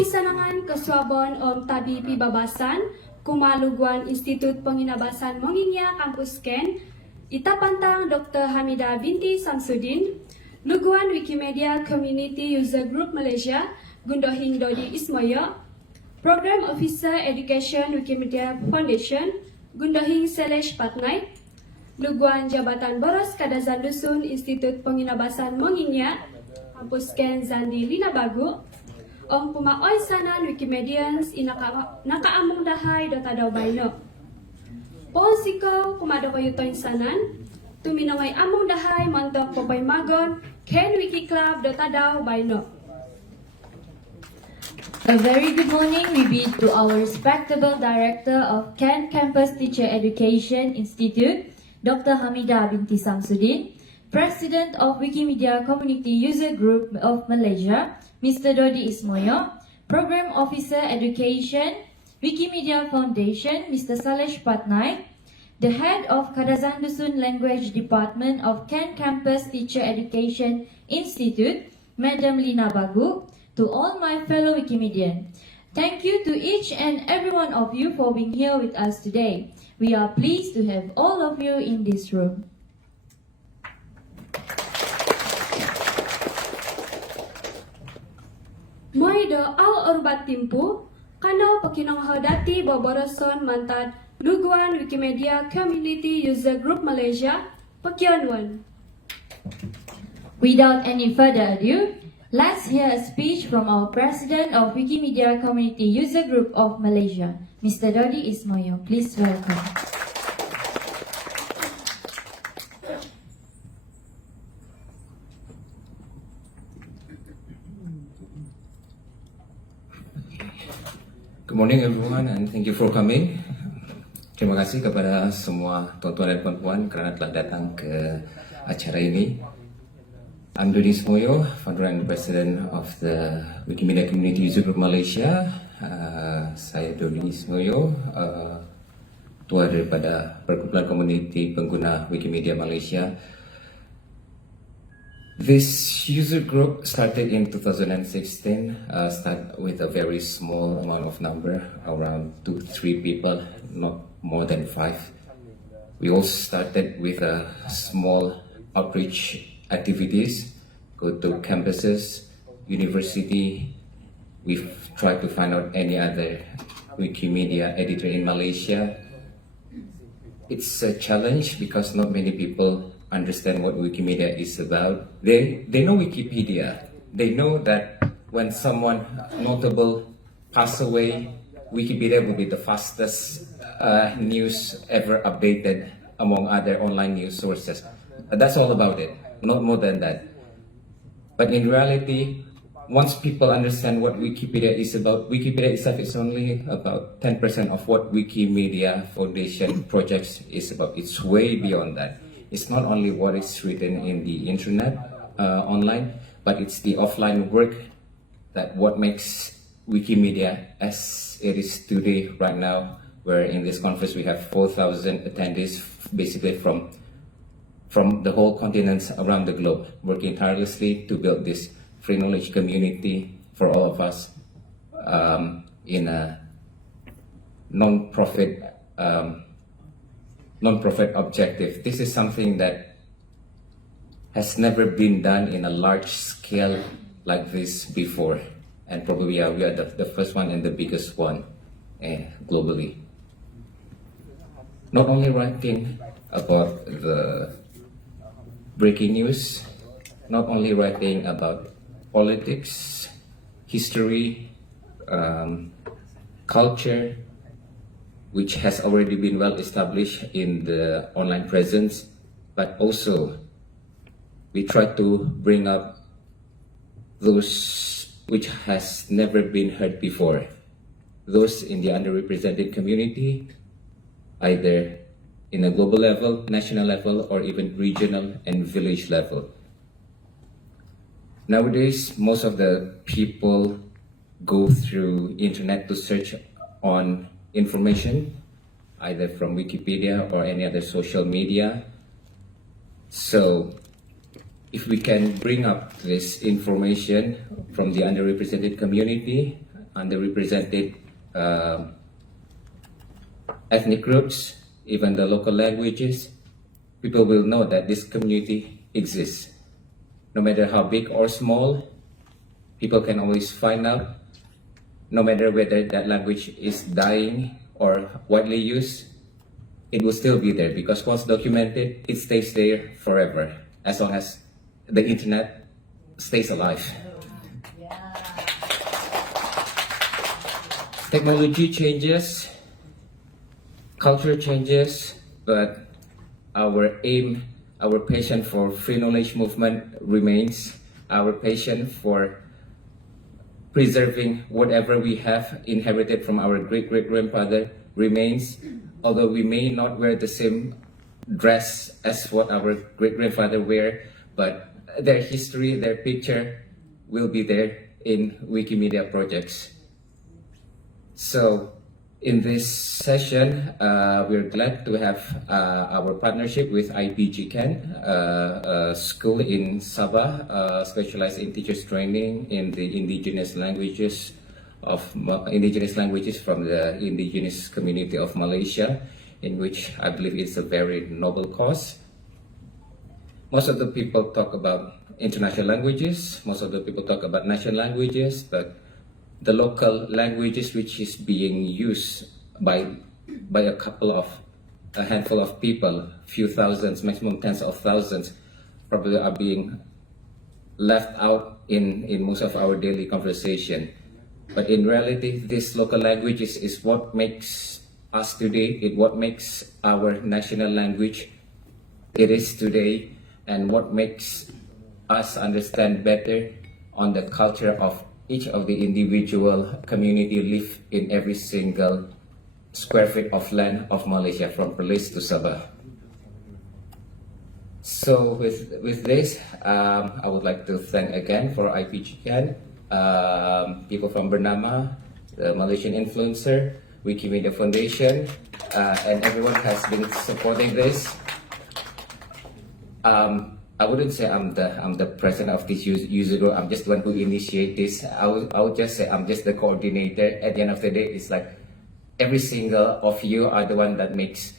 Pisanangan Kaswabon Om Tabi Pibabasan, Kumaluguan Institut Penginabasan Monginya Kampus Ken, Itapantang Dr. Hamida binti Samsudin, Luguan Wikimedia Community User Group Malaysia, Gundohing Dodi Ismoyo, Program Officer Education Wikimedia Foundation, Gundohing Selesh Patnai, Luguan Jabatan Boros Kadazan Dusun Institut Penginabasan Monginya, Kampus Ken Zandi Lina Bagu, Om pumaoy sanan Wikimedians nakaamong dahay dotadaw bayno. Pohon sikaw kumado kayo toin sanan, tuminaway among dahay mantok Kopoimaganan, Ken Wiki Club dotadaw bayno. A very good morning we bid to our respectable Director of Ken Campus Teacher Education Institute, Dr. Hamida binti Samsudin, President of Wikimedia Community User Group of Malaysia, Mr. Dodi Ismoyo, Program Officer Education, Wikimedia Foundation, Mr. Salesh Patnai, the Head of Kadazan Dusun Language Department of Ken Campus Teacher Education Institute, Madam Lina Bagu, to all my fellow Wikimedians. Thank you to each and every one of you for being here with us today. We are pleased to have all of you in this room. Moy do al orbat timpu, kanaw pakinanghodati boboroson mantad Luguan Wikimedia Community User Group Malaysia, Pakionwan. Without any further ado, let's hear a speech from our President of Wikimedia Community User Group of Malaysia, Mr. Dodi Ismoyo. Please welcome. Good morning everyone and thank you for coming. Terima kasih kepada semua tuan-tuan dan puan-puan kerana telah datang ke acara ini. I'm Dodi Ismoyo, founder and president of the Wikimedia Community User Group Malaysia. Saya Dodi Ismoyo, ketua daripada Perkumpulan Komuniti Pengguna Wikimedia Malaysia. This user group started in 2016, start with a very small amount of number, around 2-3 people, not more than 5. We also started with a small outreach activities, go to campuses, university. We've tried to find out any other Wikimedia editor in Malaysia. It's a challenge because not many people understand what Wikimedia is about. They know Wikipedia. They know that when someone notable pass away, Wikipedia will be the fastest news ever updated among other online news sources. That's all about it, not more than that. But in reality, once people understand what Wikipedia is about, Wikipedia itself is only about 10% of what Wikimedia Foundation projects is about. It's way beyond that. It's not only what is written in the internet, online, but it's the offline work that what makes Wikimedia as it is today right now, where in this conference we have 4,000 attendees, basically from the whole continents around the globe, working tirelessly to build this free knowledge community for all of us in a non-profit objective. This is something that has never been done in a large scale like this before, and probably we are the first one and the biggest one globally. Not only writing about the breaking news, not only writing about politics, history, culture, which has already been well established in the online presence, but also we try to bring up those which has never been heard before, those in the underrepresented community, either in a global level, national level, or even regional and village level. Nowadays, most of the people go through internet to search on information, either from Wikipedia or any other social media. So if we can bring up this information from the underrepresented community, underrepresented ethnic groups, even the local languages, people will know that this community exists. No matter how big or small, people can always find out, no matter whether that language is dying or widely used, it will still be there because once documented, it stays there forever, as long as the internet stays alive. Technology changes, culture changes, but our aim, our passion for free knowledge movement remains. Our passion for preserving whatever we have inherited from our great-great-grandfather remains, although we may not wear the same dress as what our great-grandfather wear, but their history, their picture will be there in Wikimedia projects. So in this session, we're glad to have our partnership with IPGCAN, a school in Sabah, specialized in teachers training in the indigenous languages from the indigenous community of Malaysia, in which I believe it's a very noble cause. Most of the people talk about international languages, most of the people talk about national languages, but the local languages which is being used by a handful of people, few thousands, maximum tens of thousands, probably are being left out in most of our daily conversation. But in reality, this local languages is what makes us today, what makes our national language it is today, and what makes us understand better on the culture of each of the individual community live in every single square feet of land of Malaysia, from Perlis to Sabah. So with this, I would like to thank again for IPGCAN, people from Bernama, the Malaysian Influencer, Wikimedia Foundation, and everyone has been supporting this. I wouldn't say I'm the president of this user group. I'm just the one who initiate this. I would just say I'm just the coordinator. At the end of the day, it's like every single of you are the one that makes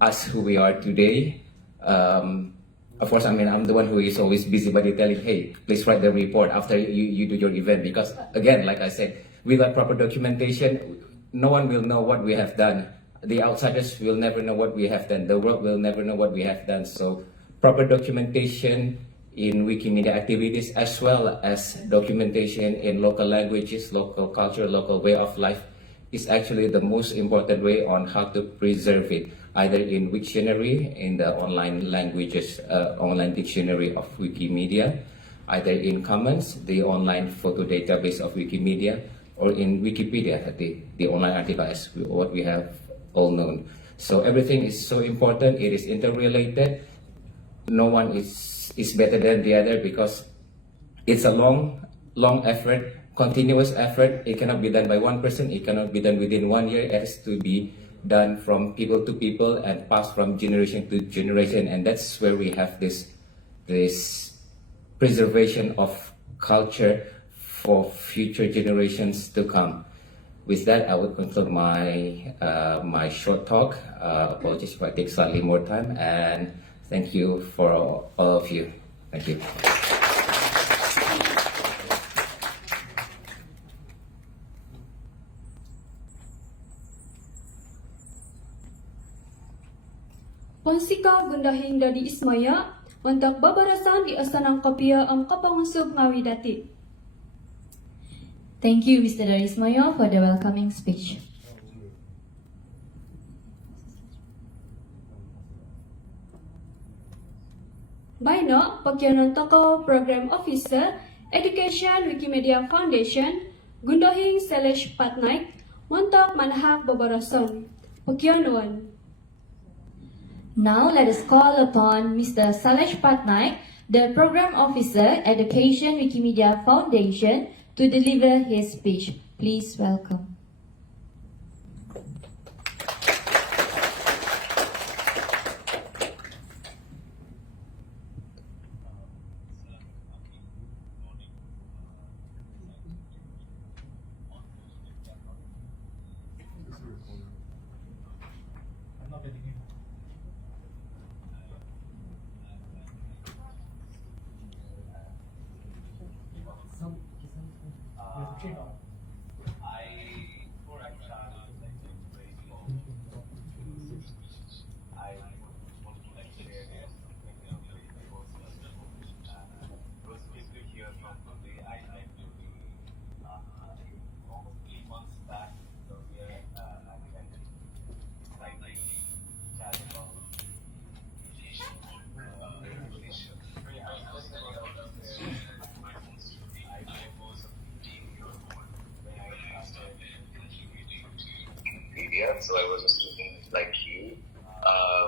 us who we are today. Of course, I mean, I'm the one who is always busybody telling, hey, please write the report after you do your event. Because again, like I said, without proper documentation, no one will know what we have done. The outsiders will never know what we have done. The world will never know what we have done. So proper documentation in Wikimedia activities, as well as documentation in local languages, local culture, local way of life, is actually the most important way on how to preserve it, either in Wiktionary, in the online languages, online dictionary of Wikimedia, either in Commons, the online photo database of Wikimedia, or in Wikipedia, the online article as what we have all known. So everything is so important, it is interrelated. No one is better than the other because it's a long effort, continuous effort. It cannot be done by one person. It cannot be done within 1 year. It has to be done from people to people and passed from generation to generation. And that's where we have this preservation of culture for future generations to come. With that, I would conclude my short talk. Apologies if I take slightly more time, and thank you for all of you. Thank you. Ponsika gundahing dadi Ismaya untuk babarasan di Asanang Kapia Kapangusub Ngawi Dati. Thank you, Mr. Darismayo, for the welcoming speech. Baino, Pagyanan Toko Program Officer, Education Wikimedia Foundation, Gundohing Selesh Patnaik, untuk manahak babarasan. Pagyanon. Now let us call upon Mr. Salesh Patnaik, the Program Officer, Education Wikimedia Foundation, to deliver his speech. Please welcome. Media. So I was a student like you,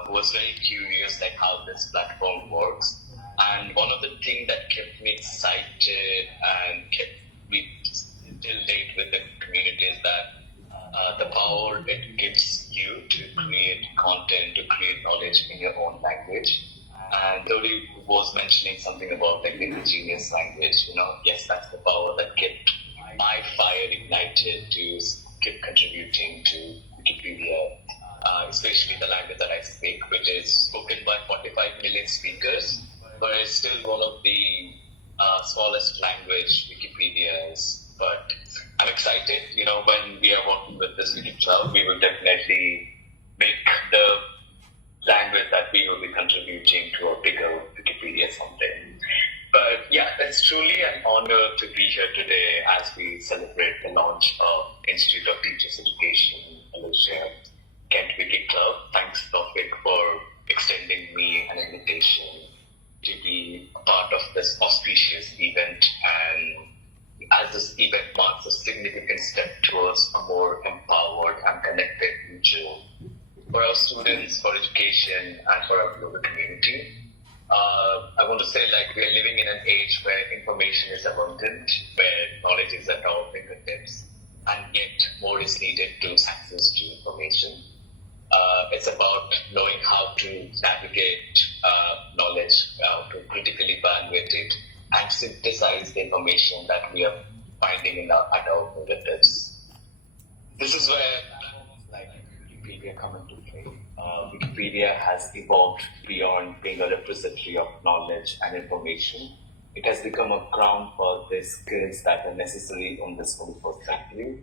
who was very curious like how this platform works. And one of the things that kept me excited and kept me till date with the community is that the power it gives you to create content, to create knowledge in your own language. And Dodi was mentioning something about like the indigenous language. Yes, that's the power that kept my fire ignited to keep contributing to Wikipedia, especially the language that I speak, which is spoken by 45 million speakers, but it's still one of the smallest language Wikipedias. But I'm excited, when we are working with this Wiki Club, we will definitely make the language that we will be contributing to a bigger Wikipedia someday. But yeah, it's truly an honor to be here today as we celebrate the launch of Institute of Teachers Education, Malaysia, Kent Wiki Club. Thanks, Tawfiq, for extending me an invitation to be a part of this auspicious event. And as this event marks a significant step towards a more empowered and connected future for our students, for education, and for our global community. I want to say we are living in an age where information is abundant, where knowledge is at our fingertips, and yet more is needed to access to information. It's about knowing how to navigate knowledge, to critically evaluate it, and synthesize the information that we are finding at our fingertips. This is where Wikipedia come into play. Wikipedia has evolved beyond being a repository of knowledge and information. It has become a ground for the skills that are necessary in this 21st century.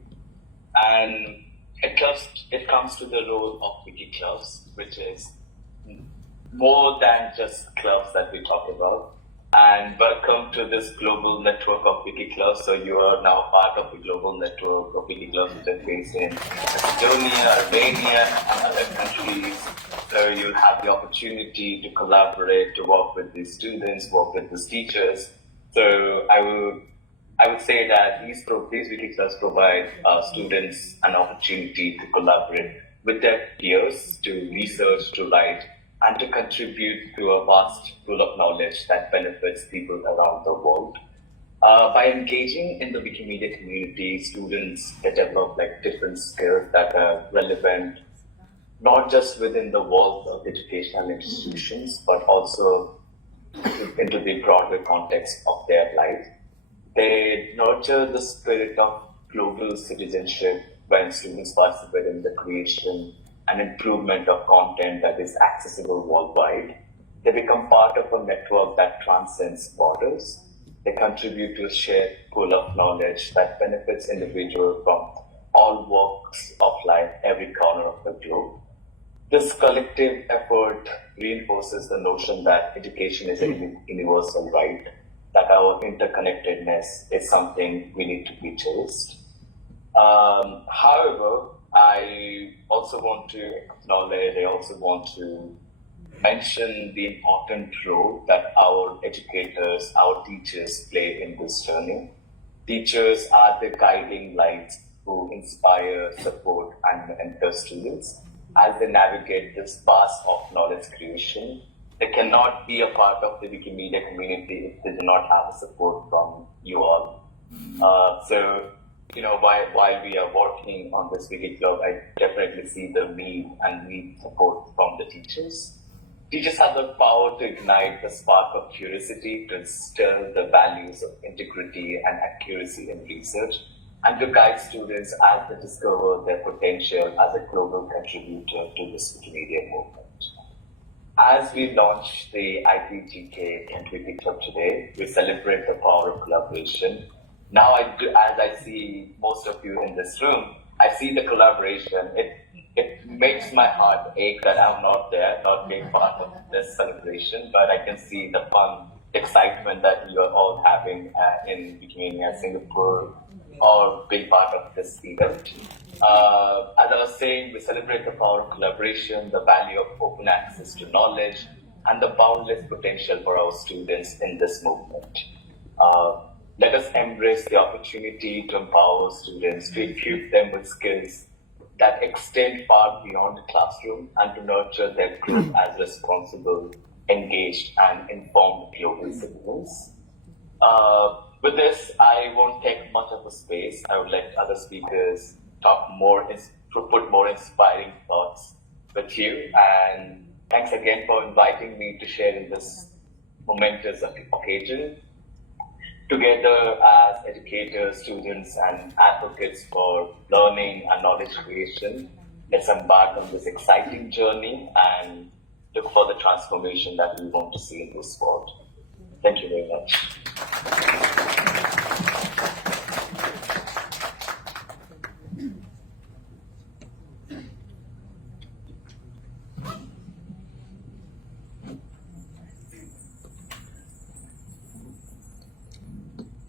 And it comes to the role of Wiki clubs, which is more than just clubs that we talk about. And welcome to this global network of Wiki clubs. So you are now part of the global network of Wiki clubs which are based in Macedonia, Albania, and other countries. So you'll have the opportunity to collaborate, to work with these students, work with these teachers. So I would say that these Wiki clubs provide students an opportunity to collaborate with their peers, to research, to write, and to contribute to a vast pool of knowledge that benefits people around the world. By engaging in the Wikimedia community, students develop different skills that are relevant, not just within the walls of educational institutions, but also into the broader context of their life. They nurture the spirit of global citizenship when students participate in the creation and improvement of content that is accessible worldwide. They become part of a network that transcends borders. They contribute to a shared pool of knowledge that benefits individuals from all walks of life, every corner of the globe. This collective effort reinforces the notion that education is a universal right, that our interconnectedness is something we need to be cherished. However, I also want to mention the important role that our educators, our teachers play in this journey. Teachers are the guiding lights who inspire, support, and mentor students as they navigate this path of knowledge creation. They cannot be a part of the Wikimedia community if they do not have support from you all. While we are working on this Wiki Club, I definitely see the need and need support from the teachers. Teachers have the power to ignite the spark of curiosity, to instill the values of integrity and accuracy in research, and to guide students as they discover their potential as a global contributor to this Wikimedia movement. As we launch the IPGK Kent Wiki Club today, we celebrate the power of collaboration. now as I see most of you in this room, I see the collaboration. It makes my heart ache that I'm not there, not being part of this celebration, but I can see the fun, excitement that you are all having in Wikimania Singapore or being part of this event. As I was saying, we celebrate the power of collaboration, the value of open access to knowledge, and the boundless potential for our students in this movement. Let us embrace the opportunity to empower students, to equip them with skills that extend far beyond the classroom and to nurture their growth as responsible, engaged, and informed global citizens. With this, I won't take much of the space. I would let other speakers talk more, to put more inspiring thoughts with you. And thanks again for inviting me to share in this momentous occasion. Together as educators, students, and advocates for learning and knowledge creation, let's embark on this exciting journey and look for the transformation that we want to see in this world. Thank you very much.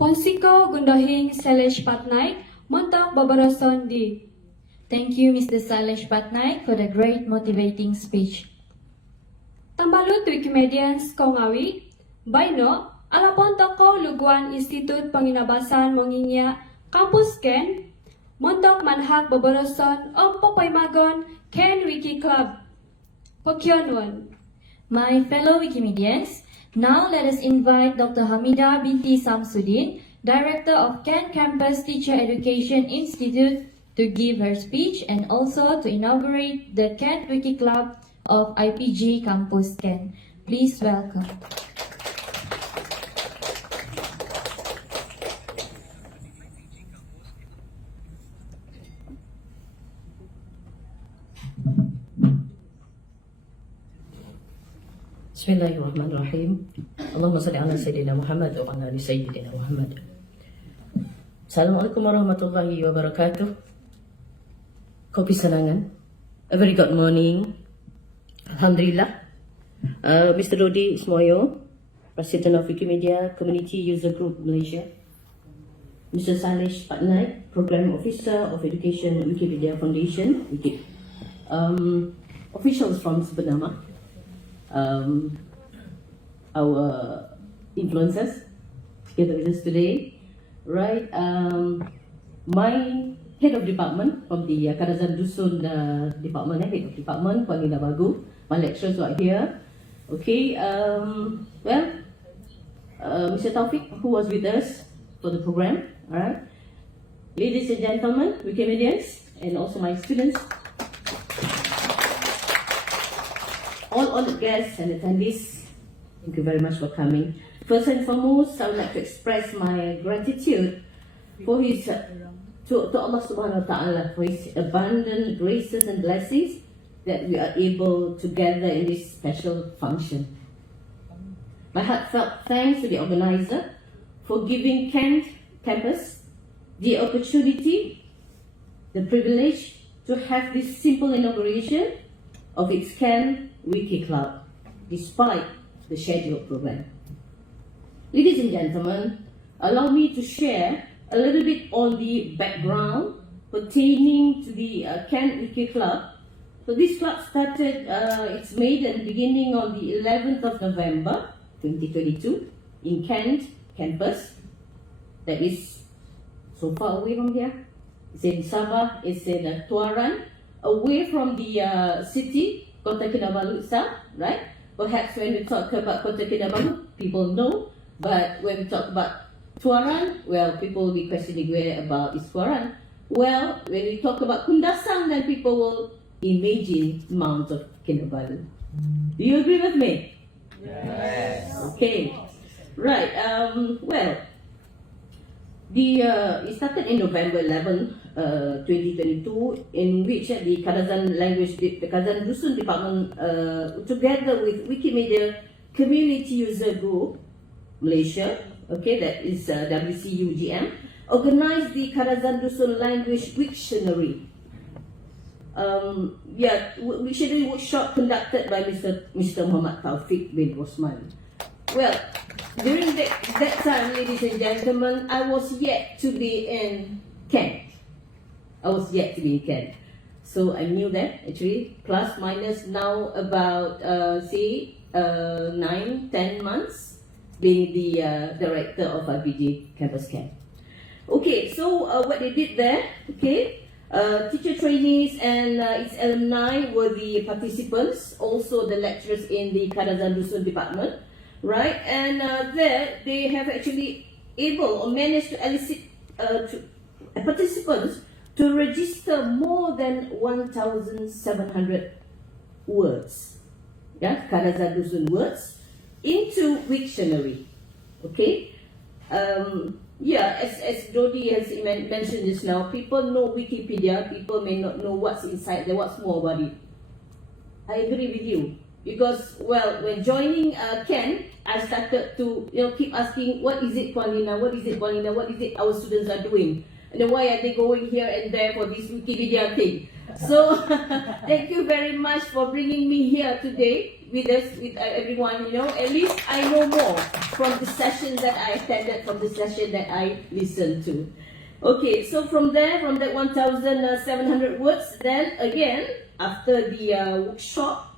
Ponsiko Gundohing Selesh Patnaik montok babarason di. Thank you, Mr. Salesh Patnaik, for the great motivating speech. Tambalut Wikimedians Kongawi, Baino, Alapon Toko Luguan Institut Panginabasan Monginya, Kampus Ken, montok manhak babarason Kopoimaganan Ken Wiki Club. Pokionwan. My fellow Wikimedians, now let us invite Dr. Hamida binti Samsudin, Director of Kent Campus Teacher Education Institute, to give her speech and also to inaugurate the Kent Wiki Club of IPG Campus Kent. Please welcome. Bismillahirrahmanirrahim. Allahumma salli ala Sayyidina Muhammad wa ala ali Sayyidina Muhammad. Assalamualaikum warahmatullahi wabarakatuh. Kopi Sanangan. A very good morning. Alhamdulillah. Mr. Rodi Ismoyo, President of Wikimedia Community User Group Malaysia. Mr. Salesh Patnaik, Program Officer of Education Wikimedia Foundation, Wiki. Officials from Sebenama. Our influencers together with us today, right? My head of department from the Kadazan Dusun department, head of department, Puan Linda Bagu. My lecturers are here. Okay, Mr. Taufik, who was with us for the program, alright? Ladies and gentlemen, Wikimedians, and also my students, all the guests and attendees, thank you very much for coming. First and foremost, I would like to express my gratitude for his to Allah Subhanahu Wa Taala for his abundant graces and blessings that we are able to gather in this special function. My heartfelt thanks to the organizer for giving Kent campus the opportunity, the privilege to have this simple inauguration of its Kent Wiki Club, despite the scheduled program. Ladies and gentlemen, allow me to share a little bit on the background pertaining to the Kent Wiki Club. So this club started its maiden beginning on the 11th of November 2022 in Kent campus. That is so far away from here. It's in Sabah, it's in Tuaran, away from the city, Kota Kinabalu itself, right? Perhaps when we talk about Kota Kinabalu, people know, but when we talk about Tuaran, well, people will be questioning where about is Tuaran. Well, when we talk about Kundasang, then people will imagine Mount of Kinabalu. Do you agree with me? Yes. Okay. Right. It started in November 11, 2022, in which the Kadazan Dusun department, together with Wikimedia Community User Group Malaysia, okay, that is WCUGM, organized the Karazan Dusun Language Dictionary. Dictionary workshop conducted by Mr. Muhammad Taufik bin Osman. Well, during that time, ladies and gentlemen, I was yet to be in Kent. So I knew that actually, plus minus now about 9-10 months being the director of IBG Campus Kent. Okay, so what they did there, okay, teacher trainees and its alumni were the participants, also the lecturers in the Karazan Dusun department, right? And there they have actually able or managed to elicit participants to register more than 1,700 words, yeah, Karazan Dusun words into Wiktionary, okay? As Jody has mentioned just now, people know Wikipedia, people may not know what's inside there, what's more about it. I agree with you. Because, well, when joining Ken, I started to keep asking, what is it, Paulina? What is it, Paulina? What is it our students are doing? And then why are they going here and there for this Wikipedia thing? So, thank you very much for bringing me here today with us, with everyone. At least I know more from the session that I attended, from the session that I listened to. Okay, so from there, from that 1,700 words, then again, after the workshop,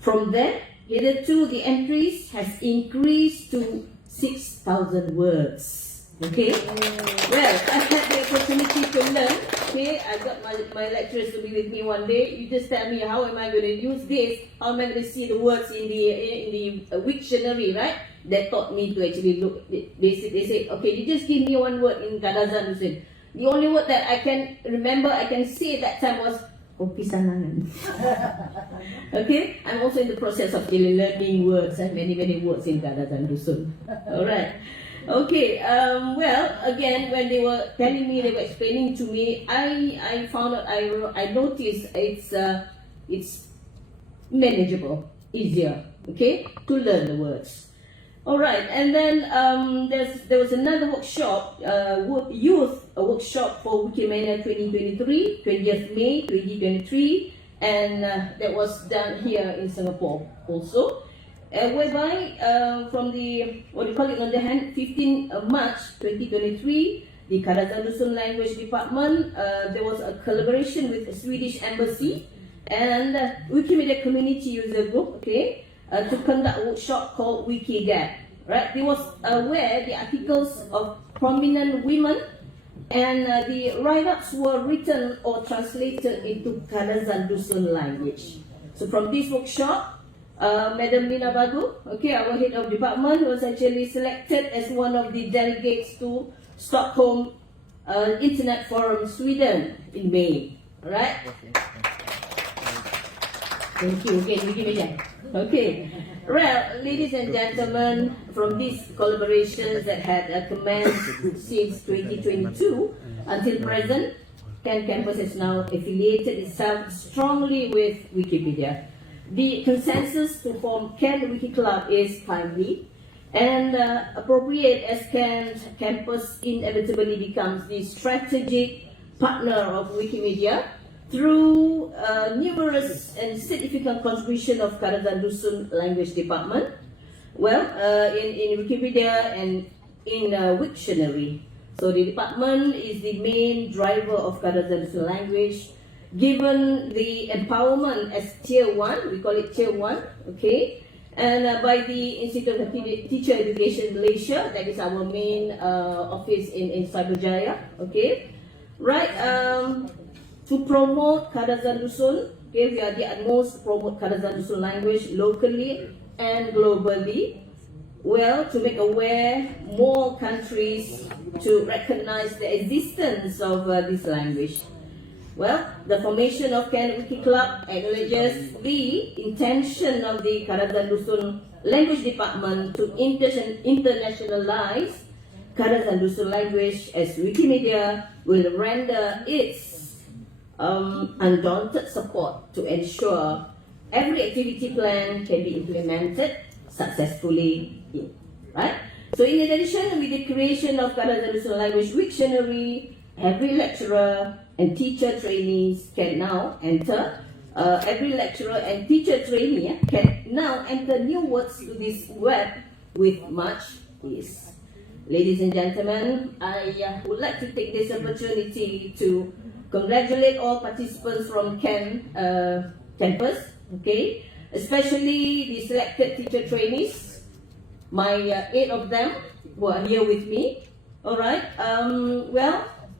from there, hitherto the entries has increased to 6,000 words. Okay, well, I had the opportunity to learn. Okay, I got my lecturers to be with me one day. You just tell me how am I going to use this? How am I going to see the words in the Wiktionary, right? They taught me to actually look. They said, okay, you just give me one word in Karazan Dusun. The only word that I can remember, I can say at that time was Kopisanangan. Okay, I'm also in the process of learning words and many words in Karazan Dusun. All right. Okay, again, when they were telling me, they were explaining to me, I found out, I noticed it's manageable, easier, okay, to learn the words. Alright, and then there was another workshop, youth workshop for Wikimania 2023, 20th May 2023, and that was done here in Singapore also. Whereby from the, on the hand, 15 March 2023, the Karazan Dusun Language Department, there was a collaboration with the Swedish Embassy and Wikimedia Community User Group, okay, to conduct a workshop called Wiki Gap, right? There was where the articles of prominent women and the write-ups were written or translated into Karazan Dusun language. So from this workshop, Madam Lina Bagu, okay, our head of department, was actually selected as one of the delegates to Stockholm Internet Forum, Sweden in May. Alright? Thank you again, Wikimedia. Okay. Well, ladies and gentlemen, from these collaborations that had commenced since 2022 until present, Ken Campus has now affiliated itself strongly with Wikipedia. The consensus to form Ken Wiki Club is timely and appropriate as Ken Campus inevitably becomes the strategic partner of Wikimedia through numerous and significant contribution of Karazan Dusun Language Department, in Wikipedia and in Wiktionary. So the department is the main driver of Karazan Dusun language, given the empowerment as Tier 1, we call it Tier 1, okay, and by the Institute of Teacher Education Malaysia, that is our main office in Cyberjaya, okay, right, to promote Karazan Dusun, okay, we are the utmost to promote Karazan Dusun language locally and globally, to make aware more countries to recognize the existence of this language. The formation of Ken Wiki Club acknowledges the intention of the Karazan Dusun Language Department to internationalize Karazan Dusun language, as Wikimedia will render its undaunted support to ensure every activity plan can be implemented successfully. Right? So in addition, with the creation of Kalab Language Dictionary, every lecturer and teacher trainees can now enter. Every lecturer and teacher trainee can now enter new words to this web with much ease. Ladies and gentlemen, I would like to take this opportunity to congratulate all participants from Ken campus, okay, especially the selected teacher trainees. My 8 of them who are here with me, all right,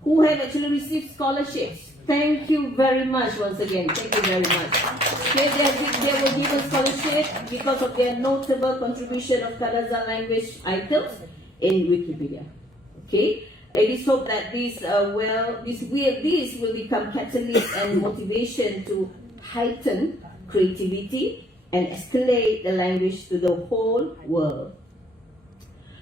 who have actually received scholarships. Thank you very much once again. Thank you very much. They were given scholarship because of their notable contribution of Kalab language items in Wikipedia. Okay, it is hoped that this will become catalyst and motivation to heighten creativity and escalate the language to the whole world.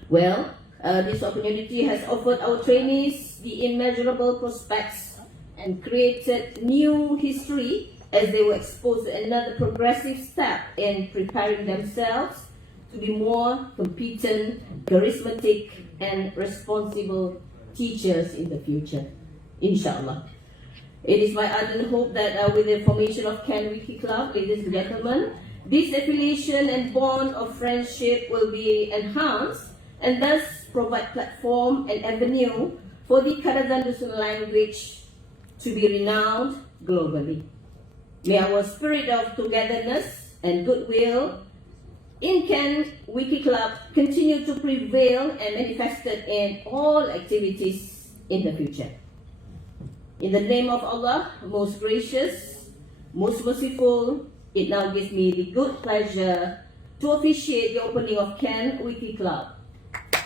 Well, this opportunity has offered our trainees the immeasurable prospects and created new history as they were exposed to another progressive step in preparing themselves to be more competent, charismatic, and responsible teachers in the future, inshallah. It is my ardent hope that with the formation of Ken Wiki Club, ladies and gentlemen, this affiliation and bond of friendship will be enhanced and thus provide platform and avenue for the Kalab language to be renowned globally. May our spirit of togetherness and goodwill in Ken Wiki Club continue to prevail and manifested in all activities in the future. In the name of Allah, most gracious, most merciful, it now gives me the good pleasure to officiate the opening of Ken Wiki Club.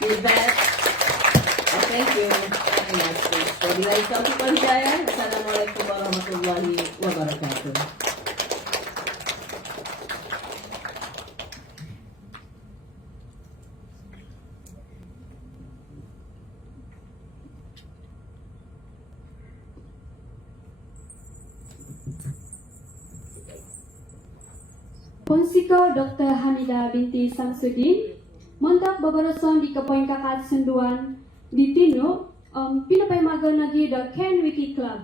With that, I thank you very much. Wabillahi taufiq wal hidayah. Assalamualaikum warahmatullahi wabarakatuh. Ponsiko Dr. Hamidah binti Samsudin montak babarason di Kopoimaganan Senduan di Tino Kopoimaganan lagi the Ken Wiki Club.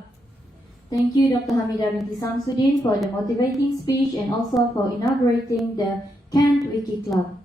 Thank you, Dr. Hamidah binti Samsudin, for the motivating speech and also for inaugurating the Ken Wiki Club.